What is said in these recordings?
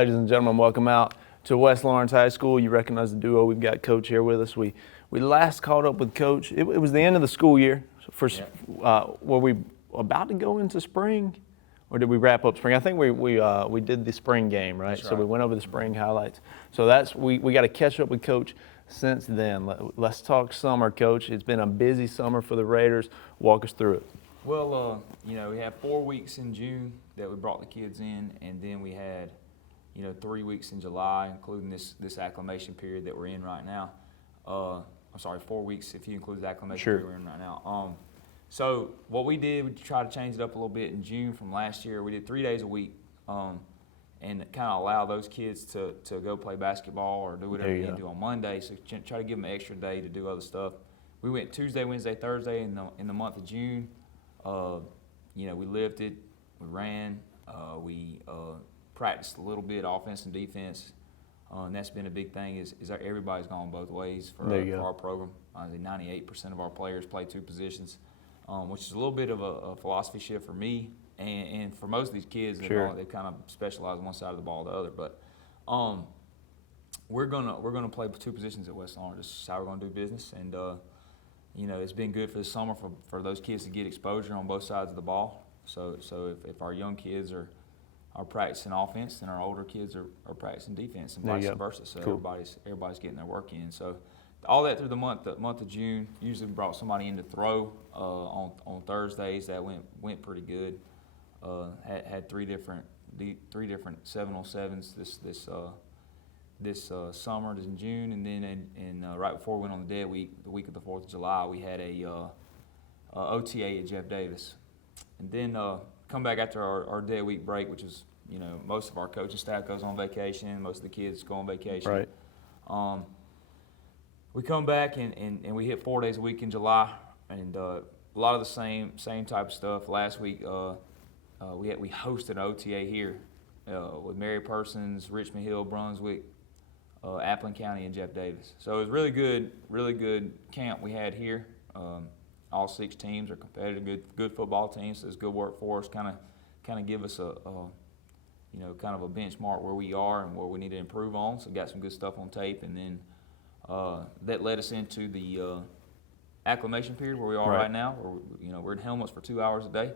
Ladies and gentlemen, welcome out to West Lawrence High School. You recognize the duo. We've got Coach here with us. We last caught up with Coach. It was the end of the school year. Were we about to go into spring, or did we wrap up spring? I think we did the spring game, right? That's So we went over the spring highlights. So we got to catch up with Coach since then. Let's talk summer, Coach. It's been a busy summer for the Raiders. Walk us through it. Well, we had 4 weeks in June that we brought the kids in, and then we had, 3 weeks in July, including this acclimation period that we're in right now. 4 weeks if you include the acclimation period we're in right now. So what we did, we tried to change it up a little bit in June from last year. We did 3 days a week, and kind of allow those kids to go play basketball or do whatever they need to do on Monday. So try to give them an extra day to do other stuff. We went Tuesday, Wednesday, Thursday in the month of June. We lifted, we ran, we practiced a little bit offense and defense, and that's been a big thing. Is that everybody's gone both ways for our program. 98% of our players play two positions, which is a little bit of a philosophy shift for me and for most of these kids. They kind of specialize on one side of the ball or the other. But we're gonna play two positions at West Lawrence. This is how we're gonna do business, and it's been good for the summer for those kids to get exposure on both sides of the ball. So if our young kids are practicing offense, then our older kids are practicing defense, and vice versa. So everybody's getting their work in. So all that through the month of June. Usually brought somebody in to throw on Thursdays. That went pretty good. Had three different 7-on-7s this summer, in June, and then right before we went on the dead week, the week of the 4th of July, we had a OTA at Jeff Davis. And then come back after our dead week break, which is, most of our coaching staff goes on vacation, most of the kids go on vacation. Right. We come back and we hit 4 days a week in July, and a lot of the same type of stuff. Last week we hosted an OTA here with Mary Persons, Richmond Hill, Brunswick, Appleton County, and Jeff Davis. So it was really good camp we had here. All 6 teams are competitive, good football teams. So it's good work for us. Kind of give us a kind of a benchmark where we are and where we need to improve on. So got some good stuff on tape, and then that led us into the acclimation period where we are right now. Where we're in helmets for 2 hours a day,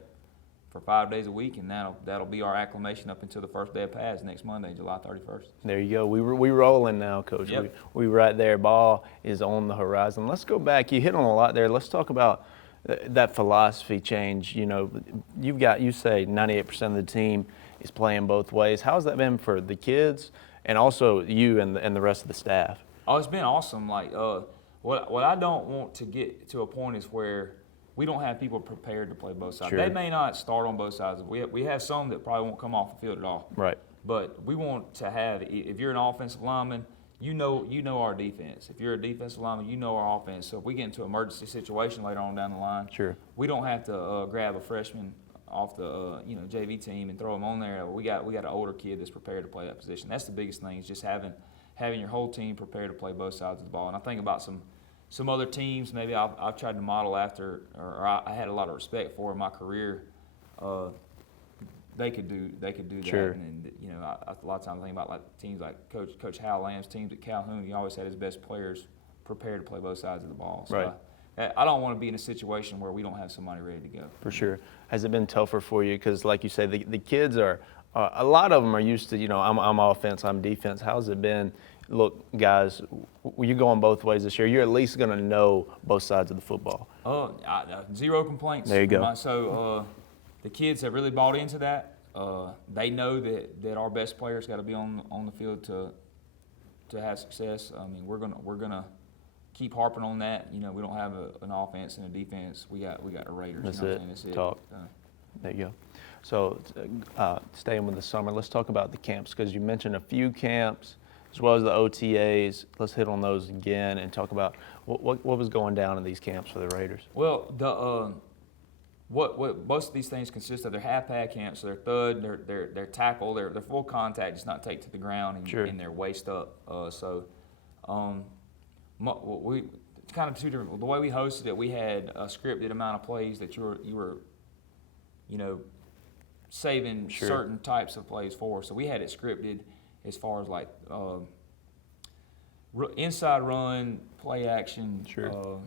for 5 days a week, and that'll be our acclimation up until the first day of pads next Monday, July 31st. There you go. We rolling now, Coach. Yep. We right there. Ball is on the horizon. Let's go back. You hit on a lot there. Let's talk about that philosophy change. You say 98% of the team is playing both ways. How's that been for the kids and also you and the rest of the staff? Oh, it's been awesome. Like what I don't want to get to a point is where we don't have people prepared to play both sides. They may not start on both sides. We have some that probably won't come off the field at all. Right. But we want to have, if you're an offensive lineman, you know our defense. If you're a defensive lineman, you know our offense. So if we get into an emergency situation later on down the line, we don't have to grab a freshman off the JV team and throw him on there. We got an older kid that's prepared to play that position. That's the biggest thing, is just having your whole team prepared to play both sides of the ball. And I think about some other teams maybe I've tried to model after, or I had a lot of respect for in my career. They could do that, and a lot of times I think about like teams like Coach Hal Lamb's teams at Calhoun. He always had his best players prepared to play both sides of the ball. So I don't want to be in a situation where we don't have somebody ready to go. For sure. Has it been tougher for you? Because like you say, the kids are a lot of them are used to I'm offense, I'm defense. How's it been? Look, guys, you're going both ways this year. You're at least going to know both sides of the football. Zero complaints. There you go. So the kids have really bought into that. They know that our best players got to be on the field to have success. I mean, we're gonna keep harping on that. We don't have an offense and a defense. We got the Raiders. That's it. Talk. There you go. So staying with the summer, let's talk about the camps, because you mentioned a few camps as well as the OTAs. Let's hit on those again and talk about what was going down in these camps for the Raiders. Well, what most of these things consist of, they're half-pad camps, so they're thud, they're tackle, they're full contact, just not take to the ground and they're waist up. We kind of two different. The way we hosted it, we had a scripted amount of plays that you were saving certain types of plays for. So we had it scripted, as far as like inside run, play action, Sure.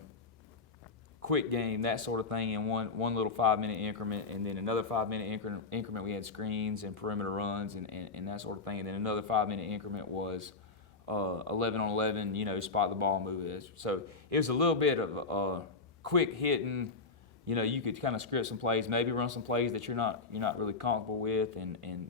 quick game, that sort of thing in one little 5-minute increment, and then another 5-minute increment we had screens and perimeter runs and that sort of thing, and then another 5-minute increment was 11 on 11, you know, spot the ball, move it. So it was a little bit of quick hitting. You know, you could kind of script some plays, maybe run some plays that you're not really comfortable with, and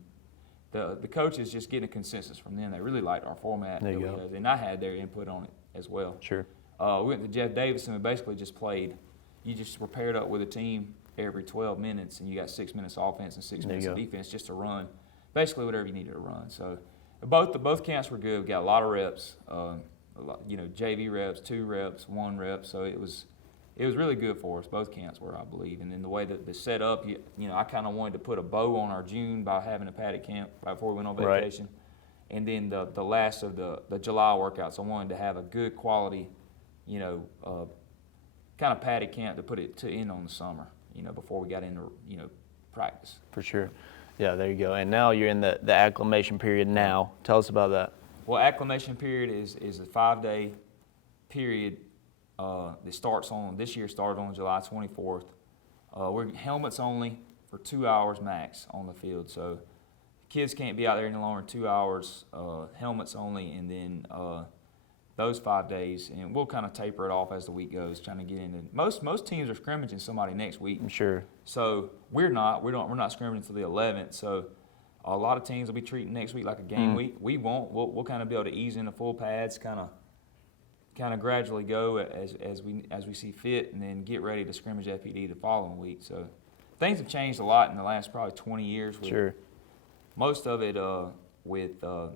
the coaches just getting a consensus from them. They really liked our format There that you we go. had, and I had their input on it as well. Sure. We went to Jeff Davis and we basically just played. You just were paired up with a team every 12 minutes, and you got 6 minutes offense and 6 There minutes you of go. defense just to run, basically whatever you needed to run. So both camps were good. We got a lot of reps, you know, JV reps, 2 reps, 1 rep. So it was really good for us. Both camps were, I believe. And then the way that the set up, you know, I kind of wanted to put a bow on our June by having a padded camp right before we went on Right. vacation. And then the last of the July workouts, I wanted to have a good quality, you know, kind of padded camp to put it to end on the summer, you know, before we got into, you know, practice. For sure. Yeah, there you go. And now you're in the acclimation period now. Tell us about that. Well, acclimation period is a 5-day period that starts on, this year started on July 24th. We're helmets only for 2 hours max on the field. So kids can't be out there any longer than 2 hours, helmets only, and then those 5 days, and we'll kind of taper it off as the week goes, trying to get into most teams are scrimmaging somebody next week. I'm sure. So we're not scrimmaging until the 11th. So a lot of teams will be treating next week like a game week. We won't. We'll kind of be able to ease into full pads, kind of gradually go as we see fit, and then get ready to scrimmage FPD the following week. So things have changed a lot in the last probably 20 years. With Sure. most of it with the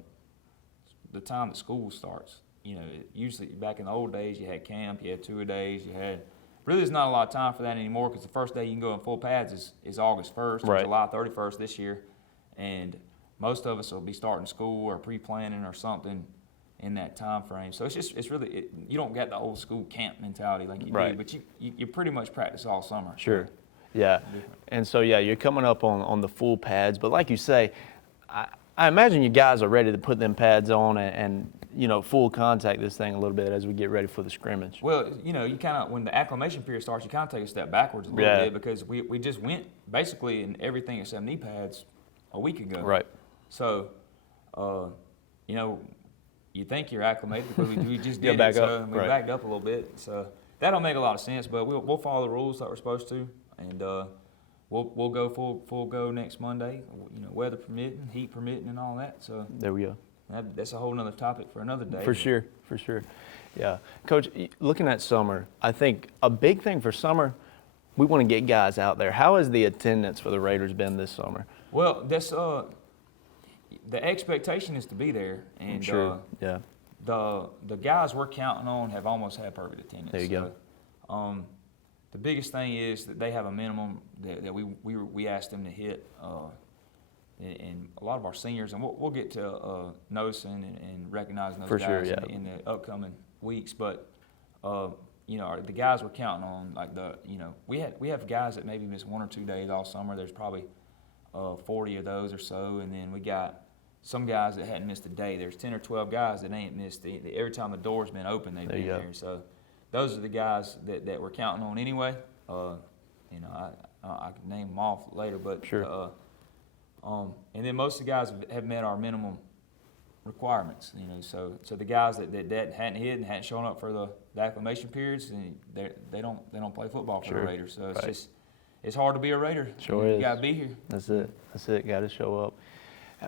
time that school starts. You know, usually back in the old days, you had camp, you had 2-a-days, you had. Really, there's not a lot of time for that anymore, because the first day you can go in full pads is August 1st or Right. July 31st this year, and most of us will be starting school or pre-planning or something in that time frame. So it's really you don't get the old school camp mentality like you Right. do, but you pretty much practice all summer. Sure. Yeah. And so, yeah, you're coming up on the full pads. But like you say, I imagine you guys are ready to put them pads on and you know, full contact this thing a little bit as we get ready for the scrimmage. Well, you know, you kind of, when the acclimation period starts, you kind of take a step backwards a little Yeah. bit, because we just went basically in everything except knee pads a week ago. Right. So, you know, you think you're acclimated because we just Get did back it, up, so we right. backed up a little bit. So that don't make a lot of sense, but we'll follow the rules that we're supposed to, and we'll go full go next Monday. You know, weather permitting, heat permitting, and all that. So There we go. that's a whole nother topic for another day. For sure, for sure. Yeah. Coach, looking at summer, I think a big thing for summer, we want to get guys out there. How has the attendance for the Raiders been this summer? Well, that's the expectation is to be there, and Sure. Yeah. the guys we're counting on have almost had perfect attendance. There you go. So, the biggest thing is that they have a minimum that we asked them to hit, and a lot of our seniors, and we'll get to noticing and recognizing those For guys sure, yeah. in the upcoming weeks, but. You know, the guys we're counting on, like we have guys that maybe miss 1 or 2 days all summer. There's probably 40 of those or so, and then we got some guys that hadn't missed a day. There's 10 or 12 guys that ain't missed every time the door's been open. They've been there. So those are the guys that we're counting on anyway. You know, I can name them off later, but Sure. and then most of the guys have met our minimum requirements, you know, so the guys that hadn't hit and hadn't shown up for the acclimation periods, and they don't play football for Sure. the Raiders, so it's Right. just it's hard to be a Raider. Sure you is. gotta be here. That's it. Got to show up.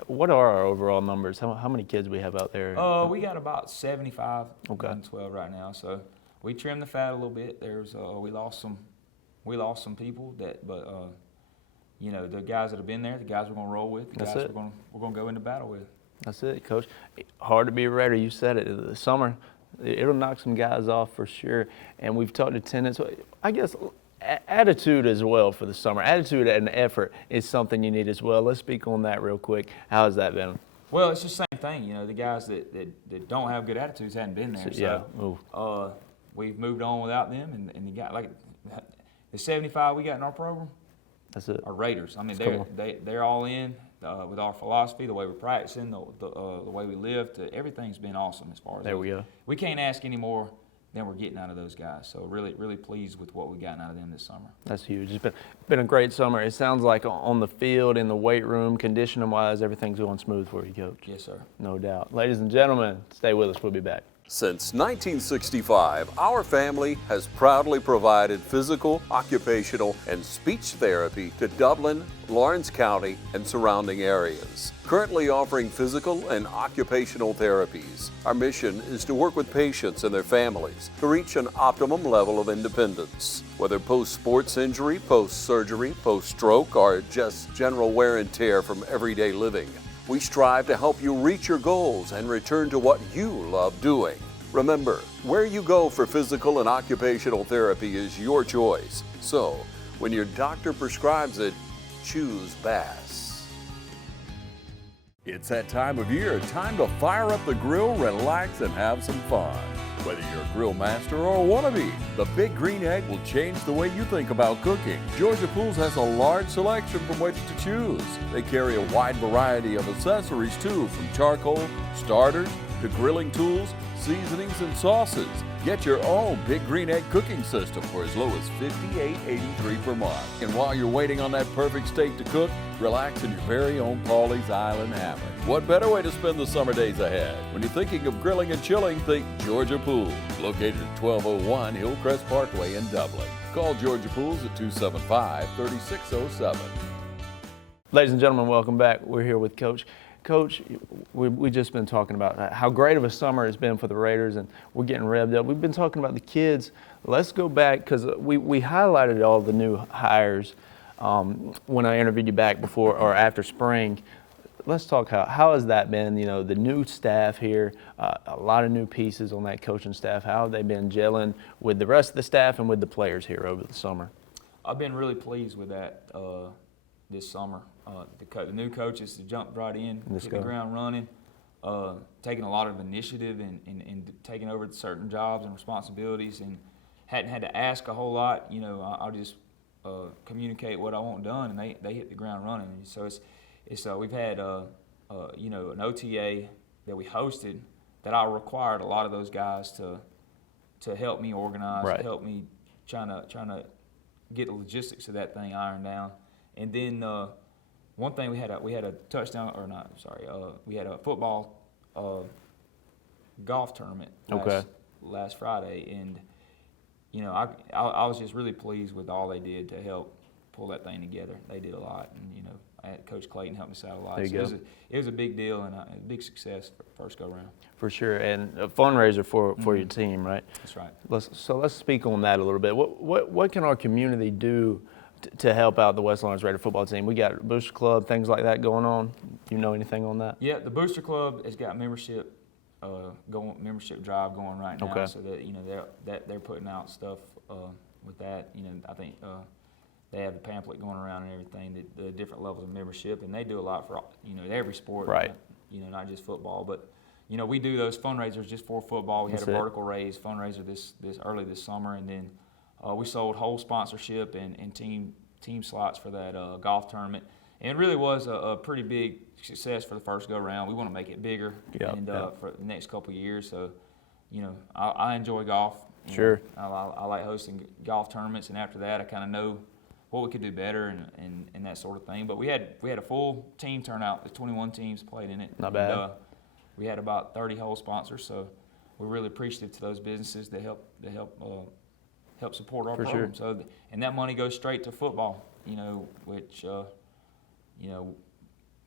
What are our overall numbers? How many kids we have out there? We got about 75 Okay. and 12 right now, so we trimmed the fat a little bit. There's we lost some people but you know, the guys that have been there, the guys we're gonna roll with, the That's guys it. we're gonna go into battle with. That's it, Coach. Hard to be a Raider. You said it. The summer, it'll knock some guys off for sure. And we've talked attendance. I guess attitude as well for the summer. Attitude and effort is something you need as well. Let's speak on that real quick. How has that been? Well, it's the same thing. You know, the guys that don't have good attitudes hadn't been there. Yeah. We've moved on without them, and the guy like the 75 we got in our program That's it. are Raiders. I mean, Come on. they're all in. with our philosophy, the way we're practicing, the way we live. Everything's been awesome as far as There we go. We can't ask any more than we're getting out of those guys. So really, really pleased with what we've gotten out of them this summer. That's huge. It's been a great summer. It sounds like on the field, in the weight room, conditioning-wise, everything's going smooth for you, Coach. Yes, sir. No doubt. Ladies and gentlemen, stay with us. We'll be back. Since 1965, our family has proudly provided physical, occupational, and speech therapy to Dublin, Lawrence County, and surrounding areas. Currently offering physical and occupational therapies, our mission is to work with patients and their families to reach an optimum level of independence. Whether post-sports injury, post-surgery, post-stroke, or just general wear and tear from everyday living, we strive to help you reach your goals and return to what you love doing. Remember, where you go for physical and occupational therapy is your choice. So, when your doctor prescribes it, choose Bass. It's that time of year, time to fire up the grill, relax, and have some fun. Whether you're a grill master or a wannabe, the Big Green Egg will change the way you think about cooking. Georgia Pools has a large selection from which to choose. They carry a wide variety of accessories too, from charcoal, starters, to grilling tools, seasonings, and sauces. Get your own Big Green Egg cooking system for as low as $58.83 per month. And while you're waiting on that perfect steak to cook, relax in your very own Pawleys Island hammock. What better way to spend the summer days ahead? When you're thinking of grilling and chilling, think Georgia Pools, located at 1201 Hillcrest Parkway in Dublin. Call Georgia Pools at 275-3607. Ladies and gentlemen, welcome back. We're here with Coach. Coach, we just been talking about how great of a summer it's been for the Raiders, and we're getting revved up. We've been talking about the kids. Let's go back, because we highlighted all the new hires when I interviewed you back before or after spring. Let's talk how has that been, you know, the new staff here, a lot of new pieces on that coaching staff. How have they been gelling with the rest of the staff and with the players here over the summer? I've been really pleased with that this summer. The new coaches jumped right in, hit the ground running, taking a lot of initiative and taking over certain jobs and responsibilities, and hadn't had to ask a whole lot. You know, I'll just communicate what I want done, and they hit the ground running. And so we've had you know, an OTA that we hosted that I required a lot of those guys to help me organize, right, to help me trying to get the logistics of that thing ironed down. And then one thing we had a touchdown, or not, sorry, we had a football golf tournament last Friday, and you know, I was just really pleased with all they did to help pull that thing together. They did a lot, and you know, I had Coach Clayton help us out a lot. There you go. It was a big deal and a big success for first go round. For sure, and a fundraiser for your team, right? That's right. Let's speak on that a little bit. What can our community do to help out the West Lawrence Raider football team? We got Booster Club, things like that going on. You know anything on that? Yeah, the Booster Club has got membership drive going right now. Okay. So that, you know, they're putting out stuff with that. You know, I think they have the pamphlet going around and everything, the different levels of membership, and they do a lot for, you know, every sport. Right. You know, not just football, but you know, we do those fundraisers just for football. We had a vertical raise fundraiser this early this summer, and then we sold whole sponsorship and team slots for that golf tournament. And it really was a pretty big success for the first go round. We want to make it bigger for the next couple of years. So, you know, I enjoy golf. Sure. I like hosting golf tournaments, and after that, I kind of know what we could do better and that sort of thing. But we had a full team turnout. The 21 teams played in it. Not bad. We had about 30 whole sponsors, so we're really appreciative to those businesses that help support our program. Sure. So, and that money goes straight to football, you know, which, you know,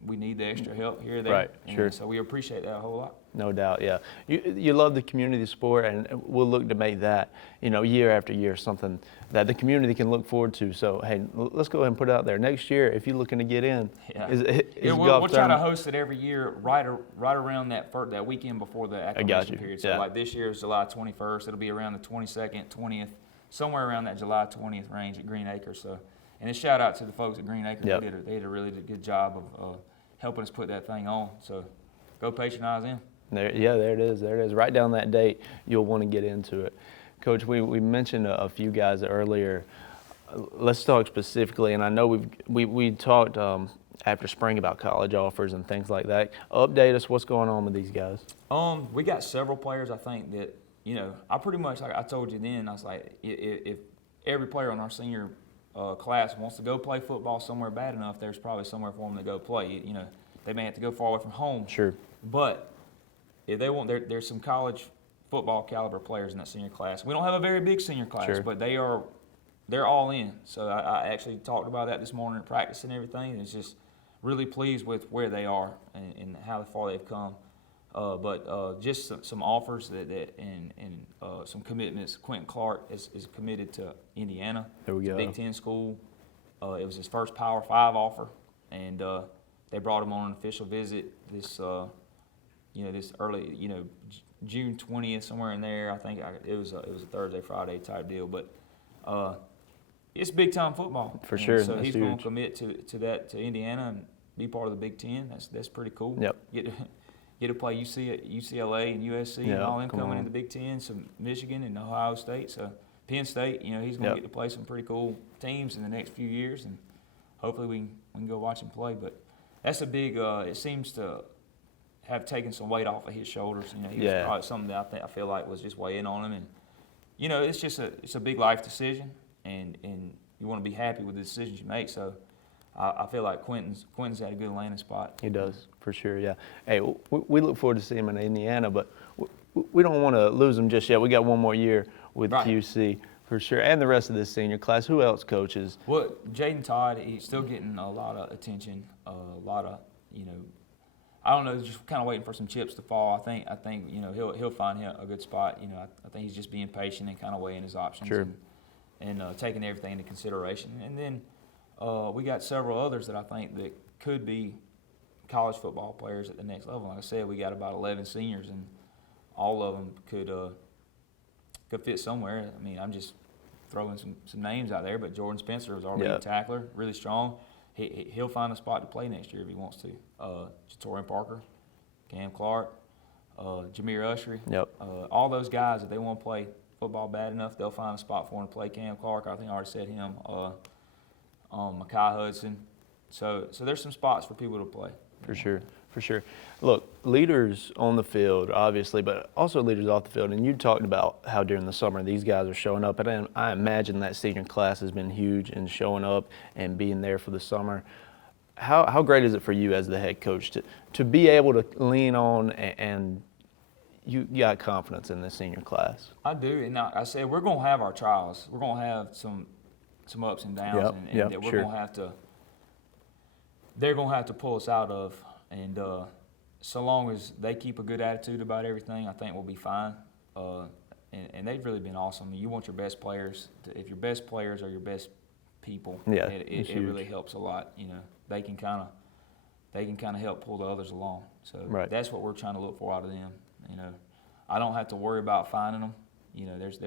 we need the extra help here or there. Right, and sure. so we appreciate that a whole lot. No doubt, yeah. You love the community sport, and we'll look to make that, you know, year after year, something that the community can look forward to. So, hey, let's go ahead and put it out there. Next year, if you're looking to get in, we'll try to host it every year right around that weekend before the acclimation period. So, like this year is July 21st. It'll be around the 22nd, 20th, somewhere around that July 20th range at Green Acres. So, and a shout out to the folks at Green Acres. They did a really good job of helping us put that thing on. So, go patronize in. There it is. There it is. Write down that date. You'll want to get into it. Coach, we mentioned a few guys earlier. Let's talk specifically, and I know we talked after spring about college offers and things like that. Update us, what's going on with these guys? We got several players, I think, that, I pretty much, like I told you then, I was like, if every player on our senior class wants to go play football somewhere bad enough, there's probably somewhere for them to go play. They may have to go far away from home. Sure. But if they want, there's some college football caliber players in that senior class. We don't have a very big senior class, Sure. but they're all in. So I actually talked about that this morning in practice and everything. And it's just really pleased with where they are and how far they've come. But just some offers and some commitments. Quentin Clark is committed to Indiana. There we go. Big Ten school. It was his first Power 5 offer, and they brought him on an official visit this early, June 20th, somewhere in there. I think it was a Thursday, Friday type deal, but it's big time football. For sure. So That's he's going huge. to commit to Indiana and be part of the Big Ten. That's pretty cool. Yep. Get to play UCLA and USC and Yep, all them come coming on. in the Big Ten. Some Michigan and Ohio State. So Penn State, he's going to Yep. get to play some pretty cool teams in the next few years, and hopefully we can go watch him play. But that's a big. It seems to have taken some weight off of his shoulders. He was Yeah. probably something that I feel like was just weighing on him, and it's just a big life decision, and you want to be happy with the decisions you make. So I feel like Quentin's at a good landing spot. He does, for sure, yeah. Hey, we look forward to seeing him in Indiana, but we don't want to lose him just yet. We got one more year with Right. QC, for sure, and the rest of this senior class. Who else coaches? Well, Jaden Todd, he's still getting a lot of attention, a lot of, I don't know, just kind of waiting for some chips to fall. I think he'll find him a good spot. I think he's just being patient and kind of weighing his options Sure. and taking everything into consideration. And then we got several others that I think that could be college football players at the next level. Like I said, we got about 11 seniors, and all of them could fit somewhere. I mean, I'm just throwing some names out there, but Jordan Spencer was already Yeah. a tackler, really strong. He'll find a spot to play next year if he wants to. Jatorian Parker, Cam Clark, Jameer Ushery. Yep. All those guys, if they want to play football bad enough, they'll find a spot for him to play. Cam Clark, I think I already said him. Mekhi Hudson. So there's some spots for people to play. For sure, for sure. Look, leaders on the field, obviously, but also leaders off the field. And you talked about how during the summer these guys are showing up. And I imagine that senior class has been huge in showing up and being there for the summer. How great is it for you as the head coach to be able to lean on and you got confidence in the senior class? I do, and I said we're going to have our trials. We're going to have some ups and downs, Yep, and yep, that we're sure. going to have to. They're going to have to pull us out of, and so long as they keep a good attitude about everything, I think we'll be fine. And they've really been awesome. You want your best players. If your best players are your best people, Yeah, it it's really huge. helps a lot. They can kind of help pull the others along. So Right. that's what we're trying to look for out of them. I don't have to worry about finding them. There's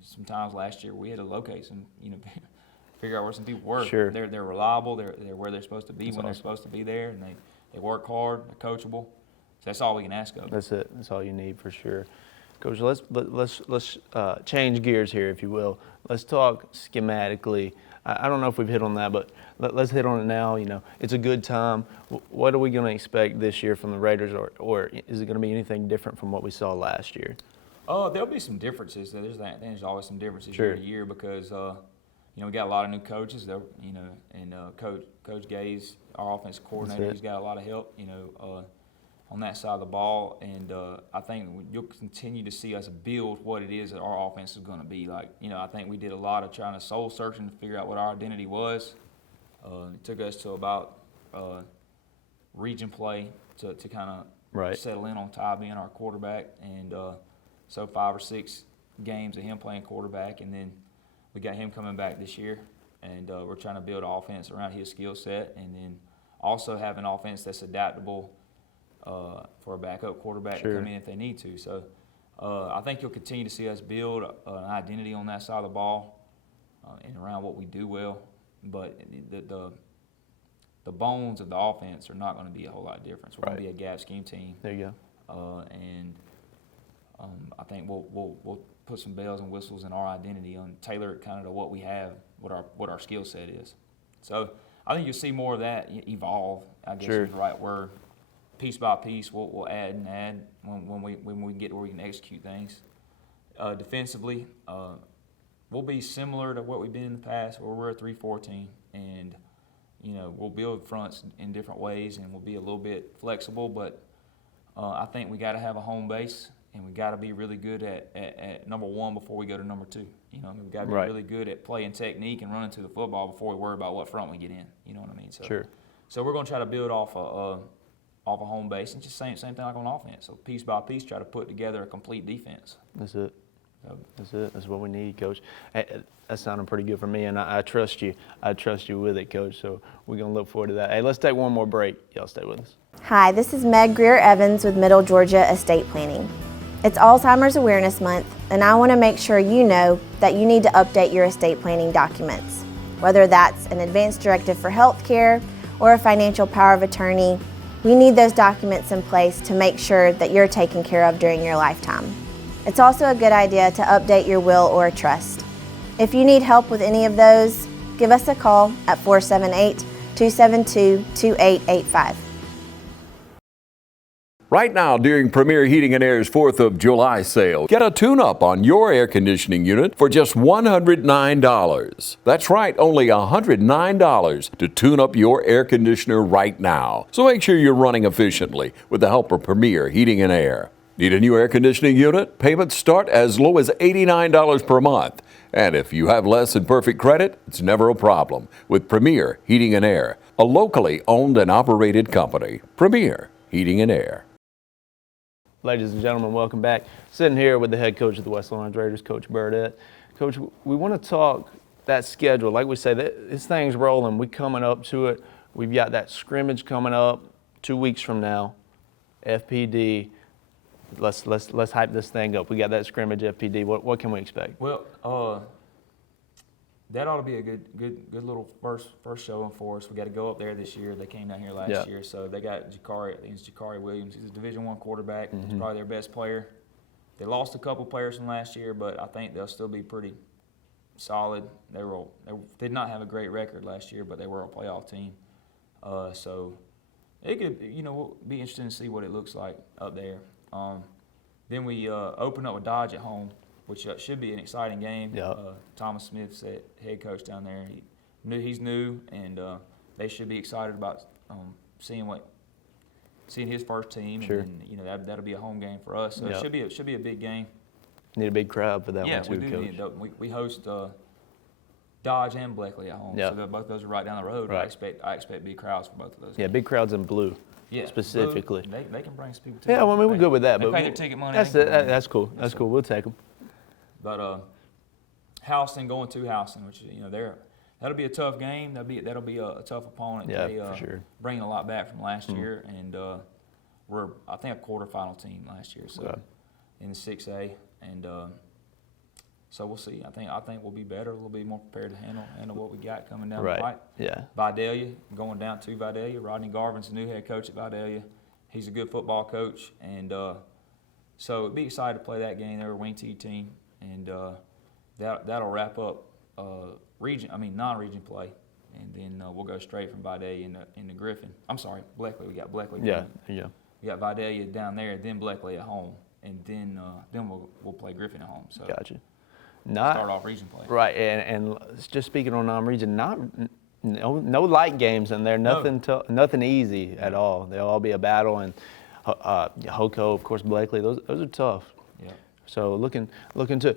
some times last year we had to locate some, figure out where some people were. Sure. They're reliable. They're where they're supposed to be That's when they're awesome. supposed to be there, and they work hard. They're coachable. So that's all we can ask of them. That's it. That's all you need for sure. Coach, let's change gears here, if you will. Let's talk schematically. I don't know if we've hit on that, but let's hit on it now. It's a good time. What are we going to expect this year from the Raiders, or is it going to be anything different from what we saw last year? There'll be some differences. There's always some differences Sure. year to year because we got a lot of new coaches. And Coach Gaze, our offensive coordinator, it. he's got a lot of help. On that side of the ball, and I think you'll continue to see us build what it is that our offense is going to be. Like, I think we did a lot of trying to soul searching to figure out what our identity was. It took us to about region play to kind of Right. settle in on Ty being our quarterback, and so 5 or 6 games of him playing quarterback, and then we got him coming back this year, and we're trying to build an offense around his skill set, and then also have an offense that's adaptable for a backup quarterback Sure. to come in if they need to. So I think you'll continue to see us build an identity on that side of the ball and around what we do well. But the bones of the offense are not going to be a whole lot different. We're Right. going to be a gap scheme team, There you and I think we'll put some bells and whistles in our identity and tailor it kind of to what we have, what our skill set is. So I think you'll see more of that evolve, I guess Sure. is the right word. Piece by piece, we'll add and add when we get where we can execute things. Defensively, we'll be similar to what we've been in the past, where we're a 3-4 team, and we'll build fronts in different ways, and we'll be a little bit flexible. But I think we got to have a home base, and we got to be really good at number one before we go to number two. We've got to be Right. really good at playing technique and running to the football before we worry about what front we get in. You know what I mean? So, Sure. So we're going to try to build off a home base, and just same thing like on offense. So piece by piece, try to put together a complete defense. That's it. So, That's it. That's what we need, Coach. Hey, that sounded pretty good for me, and I trust you. I trust you with it, Coach. So we're going to look forward to that. Hey, let's take one more break. Y'all stay with us. Hi, this is Meg Greer-Evans with Middle Georgia Estate Planning. It's Alzheimer's Awareness Month, and I want to make sure you know that you need to update your estate planning documents. Whether that's an advance directive for health care or a financial power of attorney, we need those documents in place to make sure that you're taken care of during your lifetime. It's also a good idea to update your will or trust. If you need help with any of those, give us a call at 478-272-2885. Right now, during Premier Heating and Air's 4th of July sale, get a tune-up on your air conditioning unit for just $109. That's right, only $109 to tune up your air conditioner right now. So make sure you're running efficiently with the help of Premier Heating and Air. Need a new air conditioning unit? Payments start as low as $89 per month. And if you have less than perfect credit, it's never a problem with Premier Heating and Air, a locally owned and operated company. Premier Heating and Air. Ladies and gentlemen, welcome back. Sitting here with the head coach of the West Lawrence Raiders, Coach Burdett. Coach, we want to talk that schedule. Like we say, this thing's rolling. We're coming up to it. We've got that scrimmage coming up 2 weeks from now. FPD. Let's hype this thing up. We got that scrimmage FPD. What can we expect? well, that ought to be a good little first showing for us. We got to go up there this year. They came down here last year, so they got Jakari. I think it's Jakari Williams. He's a Division I quarterback. He's probably their best player. They lost a couple players from last year, but I think they'll still be pretty solid. They did not have a great record last year, but they were a playoff team. So it could, we'll be interesting to see what it looks like up there. Then we open up with Dodge at home, which should be an exciting game. Yeah. Thomas Smith's head coach down there. He's new, and they should be excited about seeing his first team. Sure. And that'll be a home game for us. So Yeah. it should be a big game. Need a big crowd for that Yeah, one too, we do. Coach. We host Dodge and Bleckley at home. Yeah. So both those are right down the road. Right. I expect big crowds for both of those. Yeah, games. big crowds in blue. Yeah, specifically. Blue, they can bring some people too. Yeah, well, I mean, we're good with that. They but pay their ticket money. That's they can bring them. that's cool. That's cool. We'll take them. But Houston, going to Houston, which that'll be a tough game. That'll be a tough opponent. Yeah, they, for sure. Bringing a lot back from last year, and we're I think a quarterfinal team last year, so Okay. in the 6A, and so we'll see. I think we'll be better. We'll be more prepared to handle what we got coming down the Right. pipe. Yeah. Vidalia, going down to Vidalia. Rodney Garvin's the new head coach at Vidalia. He's a good football coach, and so be excited to play that game. They're a wing T team, and that'll wrap up non-region play, and then we'll go straight from Vidalia into Griffin. I'm sorry, Bleckley. We got Bleckley. Yeah. Yeah. We got Vidalia down there, then Bleckley at home, and then we'll play Griffin at home. So Gotcha. start off region play. Right, and just speaking on non-region, no light games in there. Nothing easy at all. They'll all be a battle, and Hoco, of course, Blakely. Those are tough. Yeah. So looking to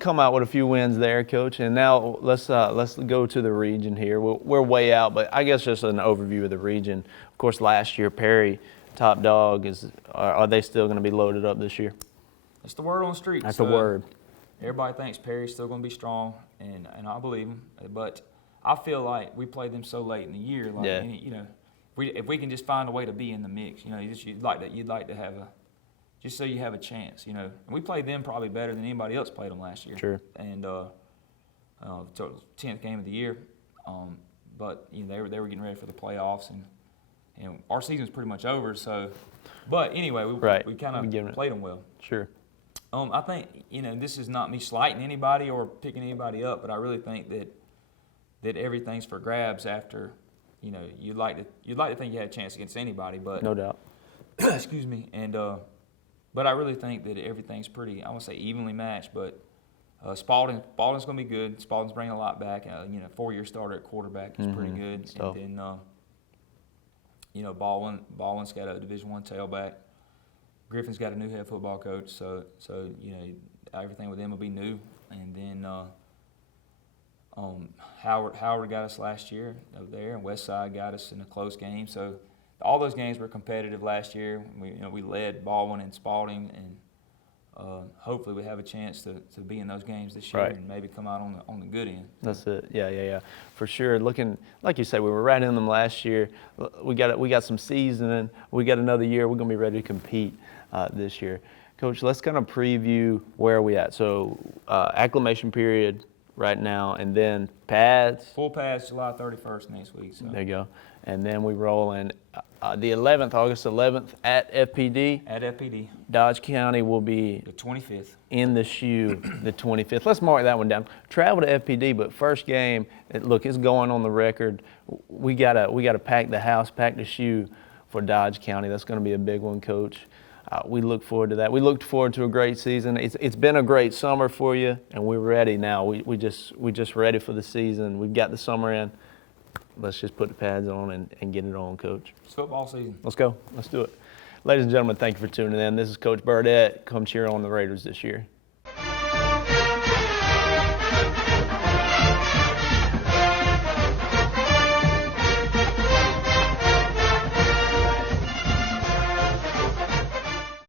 come out with a few wins there, Coach. And now let's go to the region here. We're way out, but I guess just an overview of the region. Of course, last year Perry, top dog. Are they still going to be loaded up this year? That's the word on the street. That's So the word. Everybody thinks Perry's still going to be strong, and I believe them. But I feel like we played them so late in the year. Like, Yeah. if we can just find a way to be in the mix, you'd like to have just so you have a chance, And we played them probably better than anybody else played them last year. Sure. And 10th game of the year, but they were getting ready for the playoffs, and our season's pretty much over. So, but anyway, we kind of played them well. Sure. I think, this is not me slighting anybody or picking anybody up, but I really think that that everything's for grabs after, you know, you'd like to think you had a chance against anybody, but No doubt. excuse me, and but I really think that everything's pretty, I won't say evenly matched, but Spalding's going to be good. Spalding's bringing a lot back. You know, 4-year starter at quarterback is pretty good. So. And then, you know, Baldwin's got a Division I tailback. Griffin's got a new head football coach, so you know, everything with them will be new. And then Howard got us last year over there, and Westside got us in a close game. So all those games were competitive last year. We led Baldwin and Spalding, and hopefully we have a chance to be in those games this year, Right. and maybe come out on the good end. That's it. Yeah. For sure. Looking, like you said, we were right in them last year. We got some seasoning. We got another year. We're going to be ready to compete this year. Coach, let's kind of preview where we at. So acclimation period right now, and then pads. Full pads July 31st next week. So. There you go. And then we roll in the 11th, August 11th at FPD. At FPD. Dodge County will be The 25th. in the shoe the 25th. Let's mark that one down. Travel to FPD, but first game, look, it's going on the record. We gotta pack the house, pack the shoe for Dodge County. That's going to be a big one, Coach. We look forward to that. We looked forward to a great season. It's been a great summer for you, and we're ready now. We just ready for the season. We've got the summer in. Let's just put the pads on and get it on, Coach. It's football season. Let's go. Let's do it. Ladies and gentlemen, thank you for tuning in. This is Coach Burdett. Come cheer on the Raiders this year.